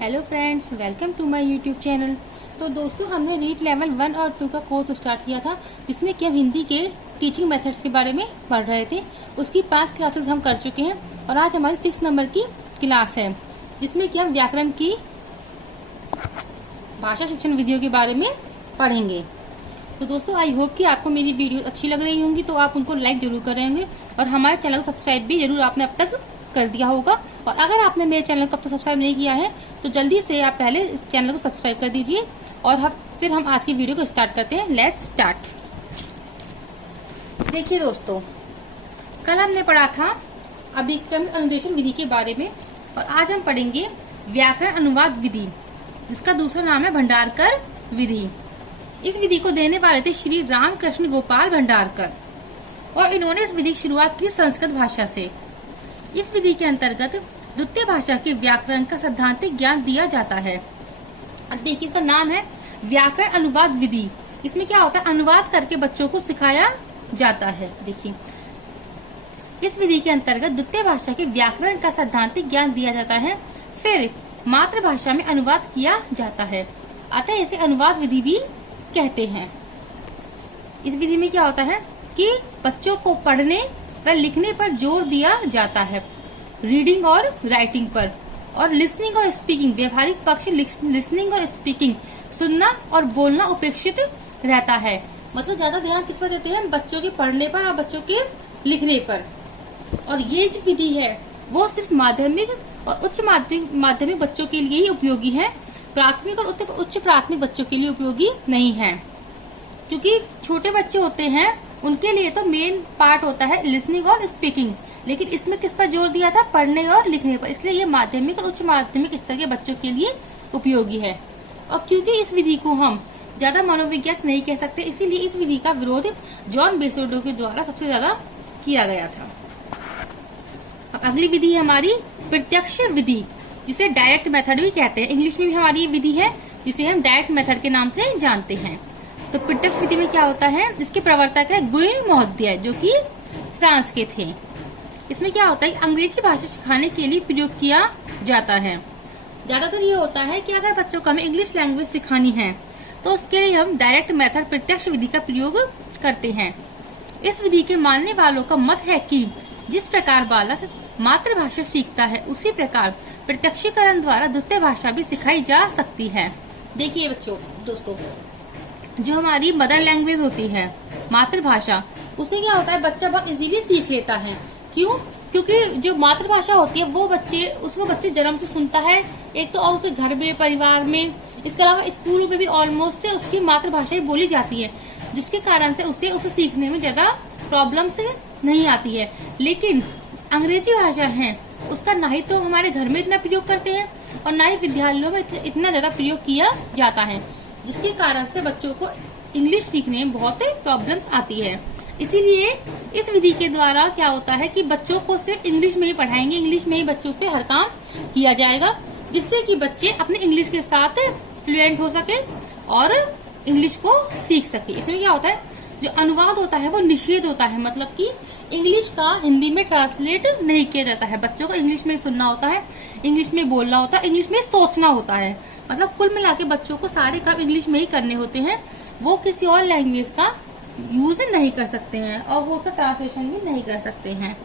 Hello friends, welcome to my YouTube channel. तो दोस्तों, हमने रीड लेवल 1 और 2 का कोर्स स्टार्ट किया था, जिसमें कि हम हिंदी के टीचिंग मेथड्स के बारे में पढ़ रहे थे। उसकी 5 क्लासेस हम कर चुके हैं और आज हमारी 6 नंबर की क्लास है, जिसमें कि हम व्याकरण की भाषा शिक्षण विधियों के बारे में पढ़ेंगे। तो दोस्तों, आई होप कि आपको मेरी वीडियो अच्छी लग रही होंगी, तो आप उनको लाइक जरूर कर रहे होंगे और हमारे चैनल को सब्सक्राइब भी जरूर आपने अब तक कर दिया होगा। और अगर आपने मेरे चैनल को अब तक सब्सक्राइब नहीं किया है तो जल्दी से आप पहले चैनल को सब्सक्राइब कर दीजिए। और फिर हम आज की वीडियो को स्टार्ट करते हैं। Let's start. देखिए दोस्तों, कल हमने पढ़ा था अभिक्रमिक अनुदेशन विधि के बारे में और आज हम पढ़ेंगे व्याकरण अनुवाद विधि, जिसका दूसरा नाम है भंडारकर विधि। इस विधि को देने वाले थे श्री रामकृष्ण गोपाल भंडारकर और इन्होंने इस विधि की शुरुआत की संस्कृत भाषा से। इस विधि के अंतर्गत द्वितीय भाषा के व्याकरण का सैद्धांतिक ज्ञान दिया जाता है। अब देखिए, इसका नाम है व्याकरण अनुवाद विधि। इसमें क्या होता है, अनुवाद करके बच्चों को सिखाया जाता है। देखिए, इस विधि के अंतर्गत द्वितीय भाषा के व्याकरण का सैद्धांतिक ज्ञान दिया जाता है, फिर मातृभाषा में अनुवाद किया जाता है, अतः इसे अनुवाद विधि भी कहते हैं। इस विधि में क्या होता है कि बच्चों को पढ़ने व लिखने पर जोर दिया जाता है, रीडिंग और राइटिंग पर, और लिसनिंग और स्पीकिंग, व्यवहारिक पक्ष लिसनिंग और स्पीकिंग, सुनना और बोलना उपेक्षित रहता है। मतलब ज्यादा ध्यान किस पर देते हैं, बच्चों के पढ़ने पर और बच्चों के लिखने पर। और ये जो विधि है वो सिर्फ माध्यमिक और उच्च माध्यमिक बच्चों के लिए ही उपयोगी है, प्राथमिक और उच्च प्राथमिक बच्चों के लिए उपयोगी नहीं है। क्योंकि छोटे बच्चे होते हैं, उनके लिए तो मेन पार्ट होता है लिसनिंग और स्पीकिंग, लेकिन इसमें किस पर जोर दिया था, पढ़ने और लिखने पर। इसलिए ये माध्यमिक और उच्च माध्यमिक स्तर के बच्चों के लिए उपयोगी है। और क्योंकि इस विधि को हम ज्यादा मनोविज्ञान नहीं कह सकते, इसीलिए इस विधि का विरोध जॉन बेसोडो के द्वारा सबसे ज्यादा किया गया था। अब अगली विधि है हमारी प्रत्यक्ष विधि, जिसे डायरेक्ट मेथड भी कहते हैं। इंग्लिश में भी हमारी ये विधि है, जिसे हम डायरेक्ट मेथड के नाम से जानते हैं। तो प्रत्यक्ष विधि में क्या होता है, इसके प्रवर्तक है गुइन महोदय, जो कि फ्रांस के थे। इसमें क्या होता है, अंग्रेजी भाषा सिखाने के लिए प्रयोग किया जाता है। ज्यादातर ये होता है कि अगर बच्चों को हमें इंग्लिश लैंग्वेज सिखानी है तो उसके लिए हम डायरेक्ट मेथड प्रत्यक्ष विधि का प्रयोग करते हैं। इस विधि के मानने वालों का मत है कि जिस प्रकार बालक मातृभाषा सीखता है, उसी प्रकार प्रत्यक्षीकरण द्वारा द्वितीय भाषा भी सिखाई जा सकती है। देखिए दोस्तों, जो हमारी मदर लैंग्वेज होती है, मातृभाषा, उससे क्या होता है, बच्चा बहुत इजीली सीख लेता है। क्यों? क्योंकि जो मातृभाषा होती है वो बच्चे जन्म से सुनता है एक तो, और उसे घर में, परिवार में, इसके अलावा स्कूलों में भी ऑलमोस्ट उसकी मातृभाषा ही बोली जाती है, जिसके कारण से उसे सीखने में ज्यादा प्रॉब्लम्स नहीं आती है। लेकिन अंग्रेजी भाषा है, उसका ना ही तो हमारे घर में इतना प्रयोग करते हैं और ना ही विद्यालयों में इतना ज्यादा प्रयोग किया जाता है, जिसके कारण से बच्चों को इंग्लिश सीखने में बहुत प्रॉब्लम्स आती है। इसीलिए इस विधि के द्वारा क्या होता है कि बच्चों को सिर्फ इंग्लिश में ही पढ़ाएंगे, इंग्लिश में ही बच्चों से हर काम किया जाएगा, जिससे कि बच्चे अपने इंग्लिश के साथ फ्लुएंट हो सके और इंग्लिश को सीख सके। इसमें क्या होता है, जो अनुवाद होता है वो निषेध होता है, मतलब कि इंग्लिश का हिंदी में ट्रांसलेट नहीं किया जाता है। बच्चों को इंग्लिश में सुनना होता है, इंग्लिश में बोलना होता है, इंग्लिश में सोचना होता है। मतलब कुल मिला के बच्चों को सारे काम इंग्लिश में ही करने होते हैं। वो किसी और लैंग्वेज का यूज नहीं कर सकते हैं और वो उसका ट्रांसलेशन भी नहीं कर सकते हैं।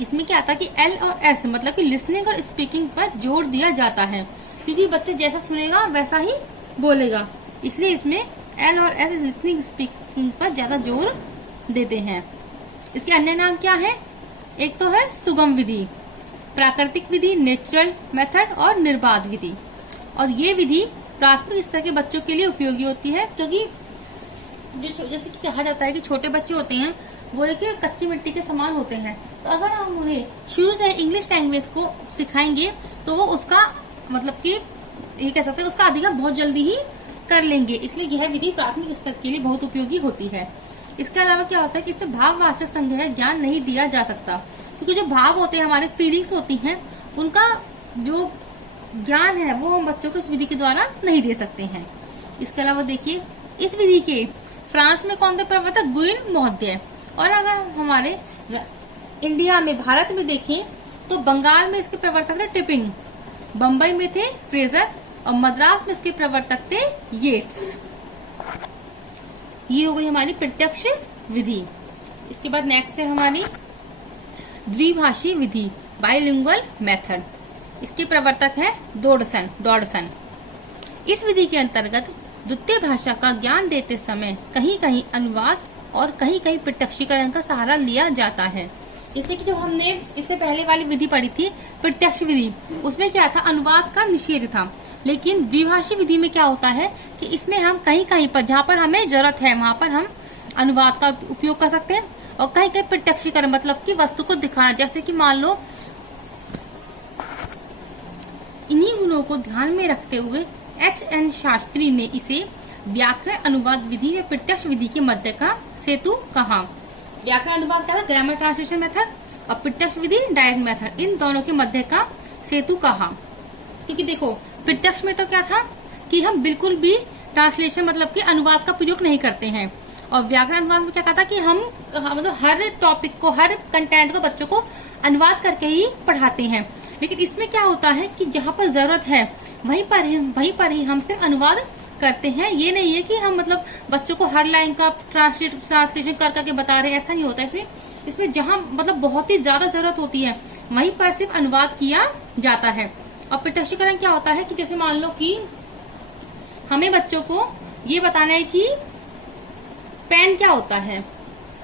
इसमें क्या आता है कि एल और एस, मतलब कि लिसनिंग और स्पीकिंग पर जोर दिया जाता है, क्योंकि बच्चे जैसा सुनेगा वैसा ही बोलेगा। इसलिए इसमें एल और एस, लिसनिंग स्पीकिंग पर ज्यादा जोर देते हैं। इसके अन्य नाम क्या है, एक तो है सुगम विधि, प्राकृतिक विधि, नेचुरल मेथड और निर्बाध विधि। और ये विधि प्राथमिक स्तर के बच्चों के लिए उपयोगी होती है, क्योंकि जैसे कि कहा जाता है कि छोटे बच्चे होते हैं वो एक कच्ची मिट्टी के समान होते हैं। तो अगर हम उन्हें शुरू से इंग्लिश लैंग्वेज को सिखाएंगे तो वो उसका मतलब कि ये कह सकते हैं उसका अधिगम बहुत जल्दी ही कर लेंगे। इसलिए यह विधि प्राथमिक स्तर के लिए बहुत उपयोगी होती है। इसके अलावा क्या होता है कि इसमें भाववाचक संग्रह ज्ञान नहीं दिया जा सकता, क्योंकि जो भाव होते हैं, हमारे फीलिंग्स होती हैं, उनका जो ज्ञान है वो हम बच्चों को इस विधि के द्वारा नहीं दे सकते हैं। इसके अलावा देखिए, इस विधि के फ्रांस में कौन थे प्रवर्तक, गुइन महोदय। और अगर हमारे इंडिया में, भारत में देखें तो बंगाल में इसके प्रवर्तक थे टिपिंग। बम्बई में थे फ्रेजर और मद्रास में इसके प्रवर्तक थे येट्स। ये हो गई हमारी प्रत्यक्ष विधि। इसके बाद नेक्स्ट है हमारी द्विभाषी विधि, बाइलिंगुअल मेथड। इसके प्रवर्तक है डॉडसन। इस विधि के अंतर्गत द्वितीय भाषा का ज्ञान देते समय कहीं कहीं अनुवाद और कहीं कहीं प्रत्यक्षीकरण का सहारा लिया जाता है। जैसे कि जो हमने इससे पहले वाली विधि पढ़ी थी प्रत्यक्ष विधि, उसमें क्या था, अनुवाद का निषेध था। लेकिन द्विभाषी विधि में क्या होता है कि इसमें हम कहीं कहीं पर जहाँ पर हमें जरूरत है वहां पर हम अनुवाद का उपयोग कर सकते हैं और कहीं कहीं प्रत्यक्षीकरण मतलब कि वस्तु को दिखाना। जैसे कि मान लो इन्हीं गुणों को ध्यान में रखते हुए H.N. शास्त्री ने इसे व्याकरण अनुवाद विधि व प्रत्यक्ष विधि के मध्य का सेतु कहा। व्याकरण अनुवाद क्या था, ग्रामर ट्रांसलेशन मेथड, और प्रत्यक्ष विधि डायरेक्ट मेथड, इन दोनों के मध्य का सेतु कहा। क्योंकि देखो प्रत्यक्ष में तो क्या था कि हम बिल्कुल भी ट्रांसलेशन मतलब कि अनुवाद का प्रयोग नहीं करते हैं, और व्याकरण अनुवाद में क्या कहा था कि हम मतलब हर टॉपिक को, हर कंटेंट को बच्चों को अनुवाद करके ही पढ़ाते हैं। लेकिन इसमें क्या होता है कि जहाँ पर जरूरत है वहीं पर ही हम सिर्फ अनुवाद करते हैं। ये नहीं है कि हम मतलब बच्चों को हर लाइन का ट्रांसलेशन कर करके बता रहे हैं, ऐसा नहीं होता। इसमें जहाँ मतलब बहुत ही ज्यादा जरूरत होती है वहीं पर सिर्फ अनुवाद किया जाता है। और प्रत्यक्षीकरण क्या होता है कि जैसे मान लो कि हमें बच्चों को ये बताना है कि पेन क्या होता है।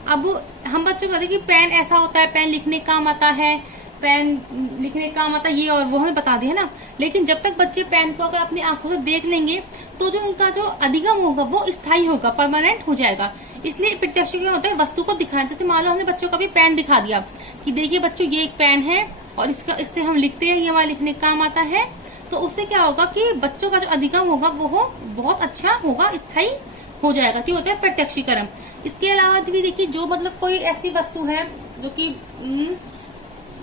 अब हम बच्चों को बताते कि पेन ऐसा होता है, पेन लिखने काम आता है, पेन लिखने काम आता है, ये और वो हमें बता दिया ना। लेकिन जब तक बच्चे पेन को अगर अपनी आंखों से देख लेंगे तो जो उनका जो अधिगम होगा वो स्थायी होगा, परमानेंट हो जाएगा। इसलिए प्रत्यक्षीकरण होता है वस्तु को दिखाना। जैसे मान लो हमने बच्चों को भी पेन दिखा दिया कि देखिए बच्चों ये एक पेन है और इससे हम लिखते हैं, ये हमारे लिखने काम आता है, तो उससे क्या होगा कि बच्चों का जो अधिगम होगा वो बहुत अच्छा होगा, स्थायी हो जाएगा। तो होता है प्रत्यक्षीकरण। इसके अलावा भी देखिए जो मतलब कोई ऐसी वस्तु है जो कि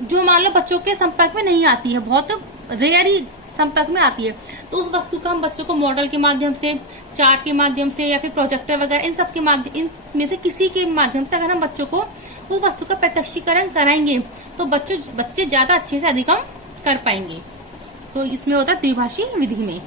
जो मान लो बच्चों के संपर्क में नहीं आती है, बहुत रेयर ही संपर्क में आती है, तो उस वस्तु का हम बच्चों को मॉडल के माध्यम से, चार्ट के माध्यम से या फिर प्रोजेक्टर वगैरह इन सब के माध्यम, इनमें से किसी के माध्यम से अगर हम बच्चों को उस वस्तु का प्रत्यक्षीकरण कराएंगे तो बच्चे ज्यादा अच्छे से अधिगम कर पाएंगे। तो इसमें होता है द्विभाषी विधि में,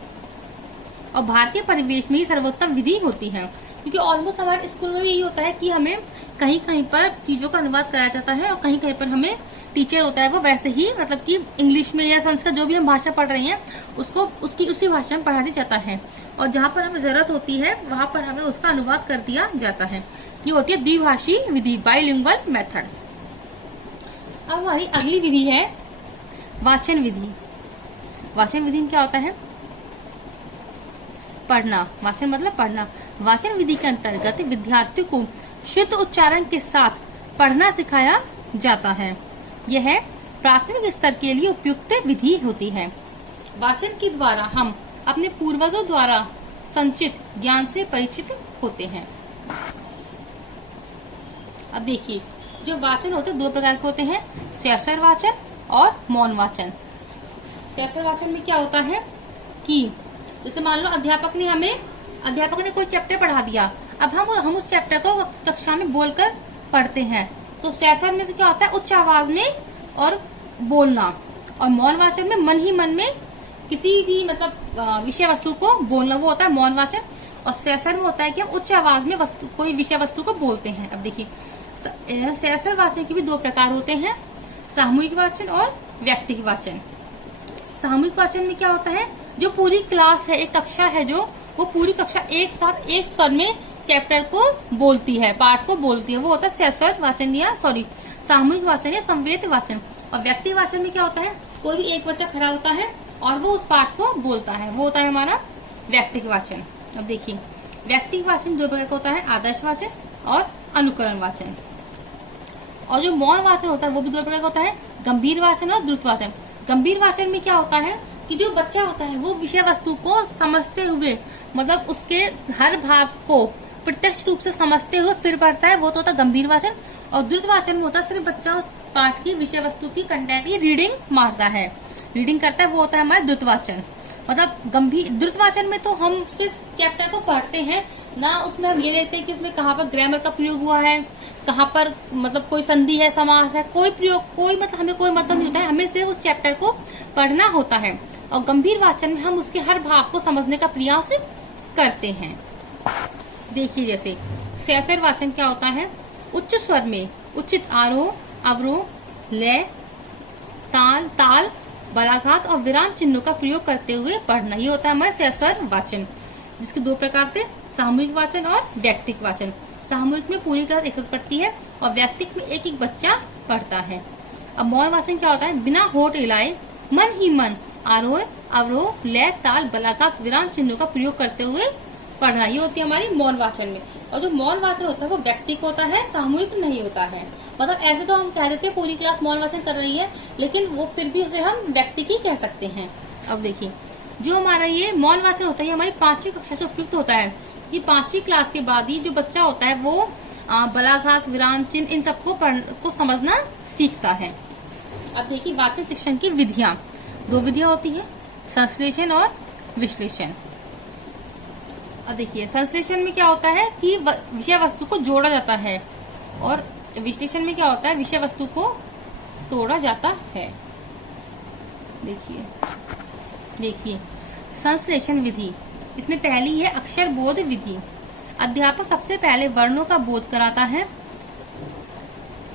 और भारतीय परिवेश में ही सर्वोत्तम विधि होती है। क्योंकि ऑलमोस्ट हमारे स्कूल में यही होता है कि हमें कहीं कहीं पर चीजों का अनुवाद कराया जाता है और कहीं कहीं पर हमें टीचर होता है वो वैसे ही मतलब कि इंग्लिश में या संस्कृत जो भी हम भाषा पढ़ रही हैं उसको उसी भाषा में पढ़ा दिया जाता है, और जहाँ पर हमें जरूरत होती है वहां पर हमें उसका अनुवाद कर दिया जाता है। ये होती है द्विभाषी विधि, बाइलिंगुअल मेथड। अब हमारी अगली विधि है वाचन विधि। वाचन विधि में क्या होता है, पढ़ना। वाचन मतलब पढ़ना। वाचन विधि के अंतर्गत विद्यार्थियों को शुद्ध उच्चारण के साथ पढ़ना सिखाया जाता है। यह प्राथमिक स्तर के लिए उपयुक्त विधि होती है। वाचन के द्वारा हम अपने पूर्वजों द्वारा संचित ज्ञान से परिचित होते हैं। अब देखिए जो वाचन होते हैं दो प्रकार के होते हैं, सैसर वाचन और मौन वाचन। सैसर वाचन में क्या होता है कि जैसे मान लो अध्यापक ने कोई चैप्टर पढ़ा दिया, अब हम उस चैप्टर को कक्षा में बोलकर पढ़ते हैं, तो सैसर में तो क्या होता है उच्च आवाज में और बोलना, और मौन वाचन में मन ही मन में किसी भी मतलब विषय वस्तु को बोलना, वो होता है मौन वाचन। और सैसर में होता है कि हम उच्च आवाज में कोई विषय वस्तु को बोलते हैं। अब देखिए सैसर वाचन के भी दो प्रकार होते हैं, सामूहिक वाचन और व्यक्तिगत वाचन। सामूहिक वाचन में क्या होता है, जो पूरी क्लास है, एक कक्षा है, जो वो पूरी कक्षा एक साथ एक स्वर में चैप्टर को बोलती है, पाठ को बोलती है, वो होता है सैसर वाचन या सामूहिक वाचन या संवेद वाचन। और व्यक्ति वाचन में क्या होता है, कोई भी एक बच्चा खड़ा होता है और वो उस पाठ को बोलता है, वो होता है हमारा व्यक्तिगत वाचन। अब देखिए व्यक्तिगत वाचन दो प्रकार का होता है, आदर्श वाचन और अनुकरण वाचन। और जो मौन वाचन होता है वो भी दो प्रकार का होता है, गंभीर वाचन और द्रुत वाचन। गंभीर वाचन में क्या होता है कि जो बच्चा होता है वो विषय वस्तु को समझते हुए मतलब उसके हर भाव को प्रत्यक्ष रूप से समझते हुए फिर पढ़ता है, वो तो होता है गंभीर वाचन। और द्रुत वाचन में होता है सिर्फ बच्चा उस पाठ की विषय वस्तु की कंटेंट की रीडिंग मारता है, रीडिंग करता है, वो होता है हमारा द्रुत वाचन। मतलब गंभीर द्रुत वाचन में तो हम सिर्फ चैप्टर को पढ़ते हैं ना, उसमें हम ये लेते हैं कि उसमें कहाँ पर ग्रामर का प्रयोग हुआ है, कहाँ पर मतलब कोई संधि है, समास है, कोई प्रयोग, कोई मतलब हमें कोई मतलब नहीं होता है, हमें सिर्फ उस चैप्टर को पढ़ना होता है। और गंभीर वाचन में हम उसके हर भाव को समझने का प्रयास करते हैं। देखिए जैसे सहस्वर वाचन क्या होता है, उच्च स्वर में उचित आरोह, अवरोह, लय, ताल, ताल, बलाघात और विराम चिन्हों का प्रयोग करते हुए पढ़ना, ये होता है हमारा सहस्वर वाचन, जिसके दो प्रकार थे, सामूहिक वाचन और व्यक्तिक वाचन। सामूहिक में पूरी क्लास एक साथ पढ़ती है और व्यक्तिक में एक एक बच्चा पढ़ता है। अब मौन वाचन क्या होता है, बिना होठ हिलाए मन ही मन आरोह, अवरोह, लय, ताल, बलाघात, विराम चिन्हों का प्रयोग करते हुए पढ़ना, ये होती है हमारी मौन वाचन में। और जो मौन वाचन होता है वो व्यक्तिक होता है, सामूहिक नहीं होता है। मतलब ऐसे तो हम कह देते हैं पूरी क्लास मौन वाचन कर रही है, लेकिन वो फिर भी उसे हम व्यक्तिक ही कह सकते हैं। अब देखिए जो हमारा ये मौन वाचन होता है, ये हमारी 5वीं कक्षा से उपयुक्त होता है। ये 5वीं क्लास के बाद ही जो बच्चा होता है वो बलाघात, विराम चिन्ह, इन सबको को समझना सीखता है। अब देखिए वाचन शिक्षण की विधियां, 2 विधियां होती है, संश्लेषण और विश्लेषण। अब देखिए संश्लेषण में क्या होता है कि विषय वस्तु को जोड़ा जाता है, और विश्लेषण में क्या होता है, विषय वस्तु को तोड़ा जाता है। देखिए संश्लेषण विधि, इसमें पहली है अक्षर बोध विधि। अध्यापक सबसे पहले वर्णों का बोध कराता है।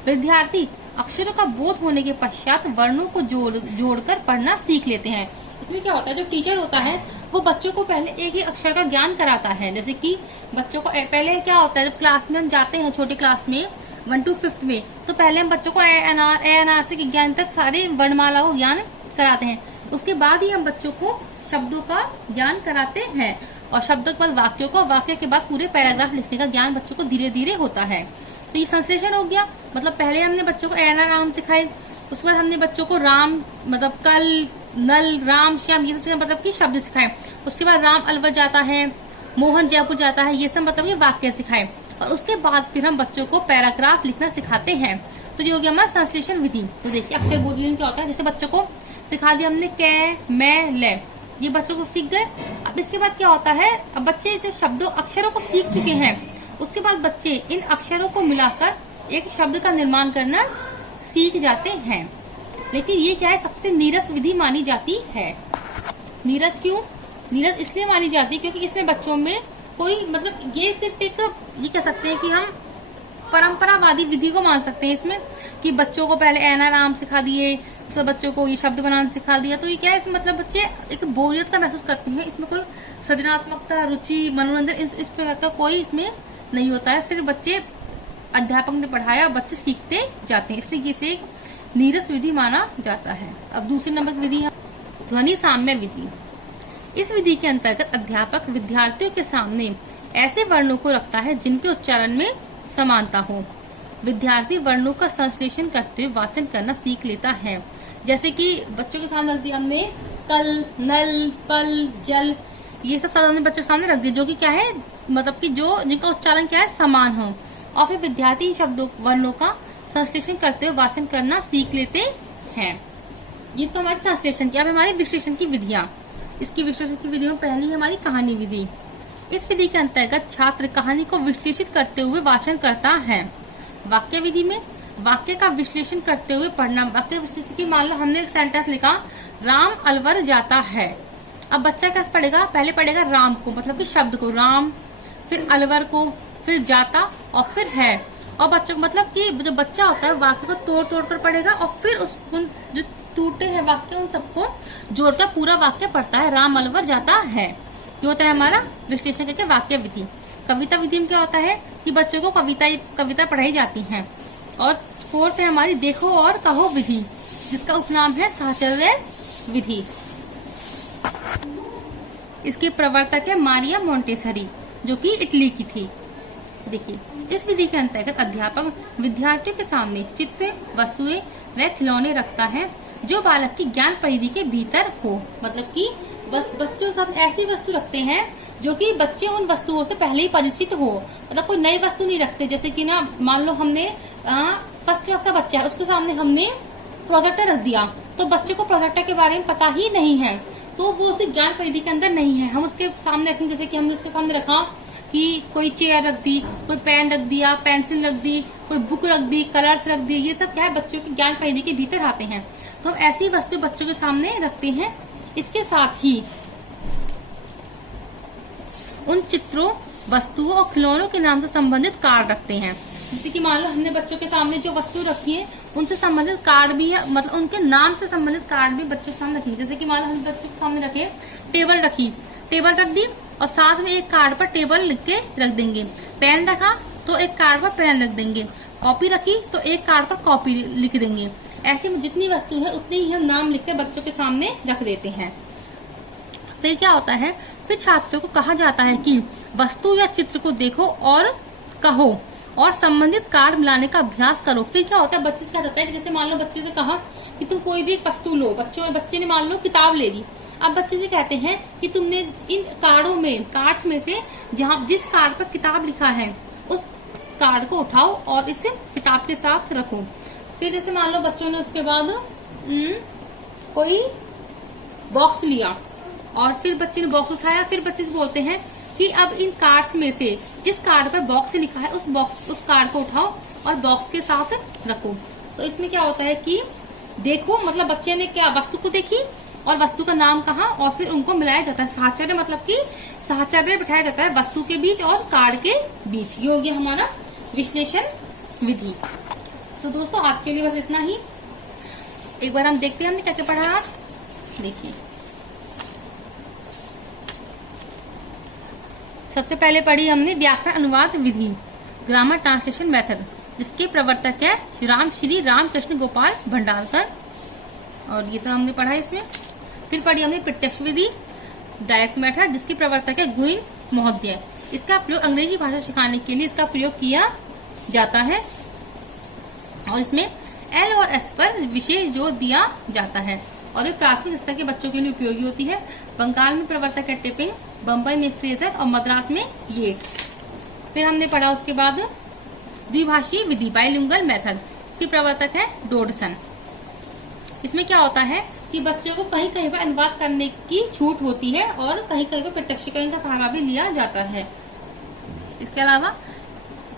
विद्यार्थी अक्षरों का बोध होने के पश्चात वर्णों को जोड़कर पढ़ना सीख लेते हैं। इसमें क्या होता है, जो टीचर होता है वो बच्चों को पहले एक ही अक्षर का ज्ञान कराता है। जैसे कि बच्चों को पहले क्या होता है, जब क्लास में हम जाते हैं छोटी क्लास में 1 to 5th में, तो पहले हम बच्चों को ए से ज्ञान तक सारे वर्णमाला को ज्ञान कराते हैं। उसके बाद ही हम बच्चों को शब्दों का ज्ञान कराते हैं, और शब्दों के बाद वाक्यों को, वाक्य के बाद पूरे पैराग्राफ लिखने का ज्ञान बच्चों को धीरे धीरे होता है। तो ये संश्लेषण हो गया। मतलब पहले हमने बच्चों को ए नाम सिखाए, उसके बाद हमने बच्चों को राम मतलब कल, नल, राम, श्याम, ये सब मतलब कि शब्द सिखाए। उसके बाद राम अलवर जाता है, मोहन जयपुर जाता है, ये सब मतलब ये वाक्य सिखाए। और उसके बाद फिर हम बच्चों को पैराग्राफ लिखना सिखाते हैं। तो ये हो गया हमारा संश्लेषण विधि। तो देखिए अक्षर बोध विधि क्या होता है, जैसे बच्चों को सिखा दिया हमने कै, मैं, ले, ये बच्चों को सीख गए। अब इसके बाद क्या होता है, अब बच्चे जब शब्दों अक्षरों को सीख चुके हैं, उसके बाद बच्चे इन अक्षरों को मिलाकर एक शब्द का निर्माण करना सीख जाते हैं। लेकिन ये क्या है, सबसे नीरस विधि मानी जाती है। नीरस क्यों? नीरस इसलिए मानी जाती है क्योंकि इसमें बच्चों में कोई मतलब ये सिर्फ एक, ये कह सकते हैं कि हम परंपरावादी विधि को मान सकते हैं इसमें, कि बच्चों को पहले ऐना राम सिखा दिए, सब बच्चों को ये शब्द बनाना सिखा दिया। तो ये क्या है, इसमें मतलब बच्चे एक बोरियत का महसूस करते हैं। इसमें कोई सृजनात्मकता, रुचि, मनोरंजन इस प्रकार का कोई इसमें नहीं होता है। सिर्फ बच्चे, अध्यापक ने पढ़ाया और बच्चे सीखते जाते हैं, इसलिए इसे नीरस विधि माना जाता है। अब दूसरी नंबर की विधि है ध्वनि साम्य विधि। इस विधि के अंतर्गत अध्यापक विद्यार्थियों के सामने ऐसे वर्णों को रखता है जिनके उच्चारण में समानता हो। विद्यार्थी वर्णों का संश्लेषण करते हुए वाचन करना सीख लेता है। जैसे कि बच्चों के सामने रख दिया हमने कल, नल, पल, जल, ये सब शब्द हमने बच्चों के सामने रख दिए, जो कि क्या है, मतलब कि जो जिनका उच्चारण क्या है, समान हो। और फिर विद्यार्थी शब्दों, वर्णों का संश्लेषण करते हुए वाचन करना सीख लेते हैं। ये तो हमारी संश्लेषण की। अब हमारी विश्लेषण की विधियां। इसकी विश्लेषण की विधियों में पहली हमारी कहानी विधि। इस विधि के अंतर्गत छात्र कहानी को विश्लेषित करते हुए वाचन करता है। वाक्य विधि में वाक्य का विश्लेषण करते हुए पढ़ना। वाक्य विश्लेषण की, मान लो हमने एक सेंटेंस लिखा, राम अलवर जाता है। अब बच्चा कैसे पढ़ेगा, पहले पढ़ेगा राम को, मतलब कि शब्द को राम, फिर अलवर को, फिर जाता और फिर है। और बच्चों को मतलब कि जो बच्चा होता है वाक्य को तोड़ तोड़ कर पढ़ेगा और फिर उन जो टूटे हैं वाक्य उन सबको जोड़कर पूरा वाक्य पढ़ता है, राम अलवर जाता है। ये होता है हमारा विश्लेषण करके वाक्य विधि। कविता विधि में क्या होता है कि बच्चों को कविता पढ़ाई जाती है। और फोर्थ है हमारी देखो और कहो विधि, जिसका उपनाम है साहचर्य विधि। इसके प्रवर्तक है मारिया मोंटेसरी, जो कि इटली की थी। देखिए इस विधि के अंतर्गत अध्यापक विद्यार्थियों के सामने चित्र, वस्तुएं व खिलौने रखता है जो बालक की ज्ञान परिधि के भीतर हो। मतलब कि बच्चों के साथ ऐसी वस्तु रखते हैं जो कि बच्चे उन वस्तुओं से पहले ही परिचित हो। मतलब कोई नई वस्तु नहीं रखते। जैसे कि ना, मान लो हमने फर्स्ट क्लास का बच्चा है, उसके सामने हमने प्रोजेक्टर रख दिया, तो बच्चे को प्रोजेक्टर के बारे में पता ही नहीं है, तो वो उसकी ज्ञान परिधि के अंदर नहीं है। हम उसके सामने रखेंगे, जैसे कि हमने उसके सामने रखा कि कोई चेयर रख दी, कोई पेन रख दिया, पेंसिल रख दी, कोई बुक रख दी, कलर्स रख दिए, ये सब क्या है, बच्चों की ज्ञान परिधि के भीतर आते हैं। तो हम ऐसी वस्तु बच्चों के सामने रखते हैं इसके साथ ही उन चित्रों, वस्तुओं और खिलौनों के नाम से संबंधित कार्ड रखते हैं। जैसे कि मान लो हमने बच्चों के सामने जो वस्तु रखी है उनसे संबंधित कार्ड भी है, मतलब उनके नाम से संबंधित कार्ड भी बच्चों के सामने रखेंगे। जैसे कि मान लो हमने बच्चों के सामने रखे टेबल रखी, टेबल रख दी और साथ में एक कार्ड पर टेबल लिख के रख देंगे। पेन रखा तो एक कार्ड पर पेन रख देंगे। कॉपी रखी तो एक कार्ड पर कॉपी लिख देंगे। ऐसी जितनी वस्तु है उतनी ही हम नाम लिख के बच्चों के सामने रख देते हैं। फिर क्या होता है, फिर छात्रों को कहा जाता है कि वस्तु या चित्र को देखो और कहो और संबंधित कार्ड मिलाने का अभ्यास करो। फिर क्या होता है, बच्चे से क्या जाता है कि जैसे मान लो बच्चे से कहा कि तुम कोई भी एक वस्तु लो, बच्चे ने मान लो किताब ले ली। अब बच्चे से कहते हैं कि तुमने इन कार्ड्स में से जहाँ जिस कार्ड पर किताब लिखा है उस कार्ड को उठाओ और इसे किताब के साथ रखो। फिर जैसे मान लो बच्चों ने उसके बाद कोई बॉक्स लिया और फिर बच्चे ने बॉक्स उठाया। फिर बच्चे से बोलते हैं कि अब इन कार्ड्स में से जिस कार्ड पर बॉक्स लिखा है उस कार्ड को उठाओ और बॉक्स के साथ रखो। तो इसमें क्या होता है कि देखो, मतलब बच्चे ने क्या वस्तु को देखी और वस्तु का नाम कहा और फिर उनको मिलाया जाता है। साहचर्य मतलब कि साहचर्य बिठाया जाता है वस्तु के बीच और कार्ड के बीच। ये हो गया हमारा विश्लेषण विधि। तो दोस्तों आज के लिए बस इतना ही। एक बार हम देखते हैं हमने क्या क्या पढ़ा आज। देखिए, सबसे पहले पढ़ी हमने व्याकरण अनुवाद विधि, ग्रामर ट्रांसलेशन मेथड, जिसके प्रवर्तक है श्री रामकृष्ण गोपाल भंडारकर, और ये सब हमने पढ़ा इसमें। फिर पढ़ी हमने प्रत्यक्ष विधि, डायरेक्ट मेथड, जिसके प्रवर्तक है गुइन महोदय। इसका प्रयोग अंग्रेजी भाषा सिखाने के लिए इसका प्रयोग किया जाता है और इसमें एल और एस पर विशेष जोर दिया जाता है और ये प्राथमिक स्तर के बच्चों के लिए उपयोगी होती है। बंगाल में प्रवर्तक है टिपिंग, बम्बई में फ्रेजर और मद्रास में येट्स। फिर हमने पढ़ा उसके बाद द्विभाषी विधि, बाइलिंगुअल मेथड, इसके प्रवर्तक है डोडसन। इसमें क्या होता है कि बच्चों को कहीं कहीं पर अनुवाद करने की छूट होती है और कहीं कहीं पर प्रत्यक्षीकरण का सहारा भी लिया जाता है। इसके अलावा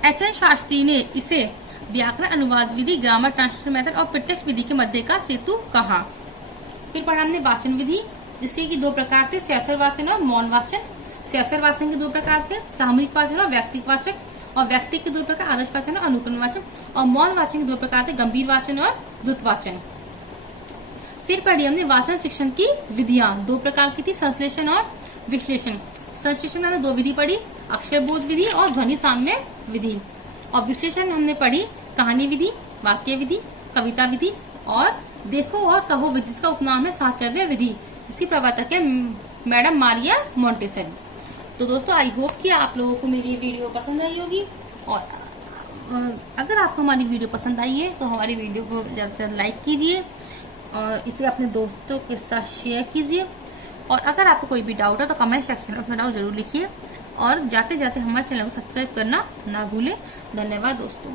एच.एन. शास्त्री ने इसे व्याकरण अनुवाद विधि, ग्रामर ट्रांसलेशन मेथड और प्रत्यक्ष विधि के मध्य का सेतु कहा। फिर पढ़ा हमने वाचन विधि, जिसके की दो प्रकार थे, सैसर वाचन और मौन वाचन। सैसर वाचन के दो प्रकार थे, सामूहिक वाचन और व्यक्तिक वाचक, और व्यक्तिक के दो प्रकार आदर्श वाचन और अनुकरण वाचन, और मौन वाचन के दो प्रकार थे, गंभीर वाचन और द्रुत वाचन। फिर पढ़ी हमने वाचन शिक्षण की विधियां, दो प्रकार की थी, संश्लेषण और विश्लेषण। संश्लेषण में हमने दो विधि पढ़ी, अक्षरबोध विधि और ध्वनि साम्य विधि, और विश्लेषण में हमने पढ़ी कहानी विधि, वाक्य विधि, कविता विधि और देखो और कहो विधि, जिसका उपनाम है साहचर्य विधि, जिसकी प्रवर्तक है मैडम मारिया मोंटेसरी। तो दोस्तों आई होप कि आप लोगों को मेरी वीडियो पसंद आई होगी, और अगर आपको हमारी वीडियो पसंद आई है तो हमारी वीडियो को ज़्यादा से ज़्यादा लाइक कीजिए और इसे अपने दोस्तों के साथ शेयर कीजिए, और अगर आपको कोई भी डाउट है तो कमेंट सेक्शन में अपना डाउट जरूर लिखिए, और जाते जाते हमारे चैनल को सब्सक्राइब करना ना भूलें। धन्यवाद दोस्तों।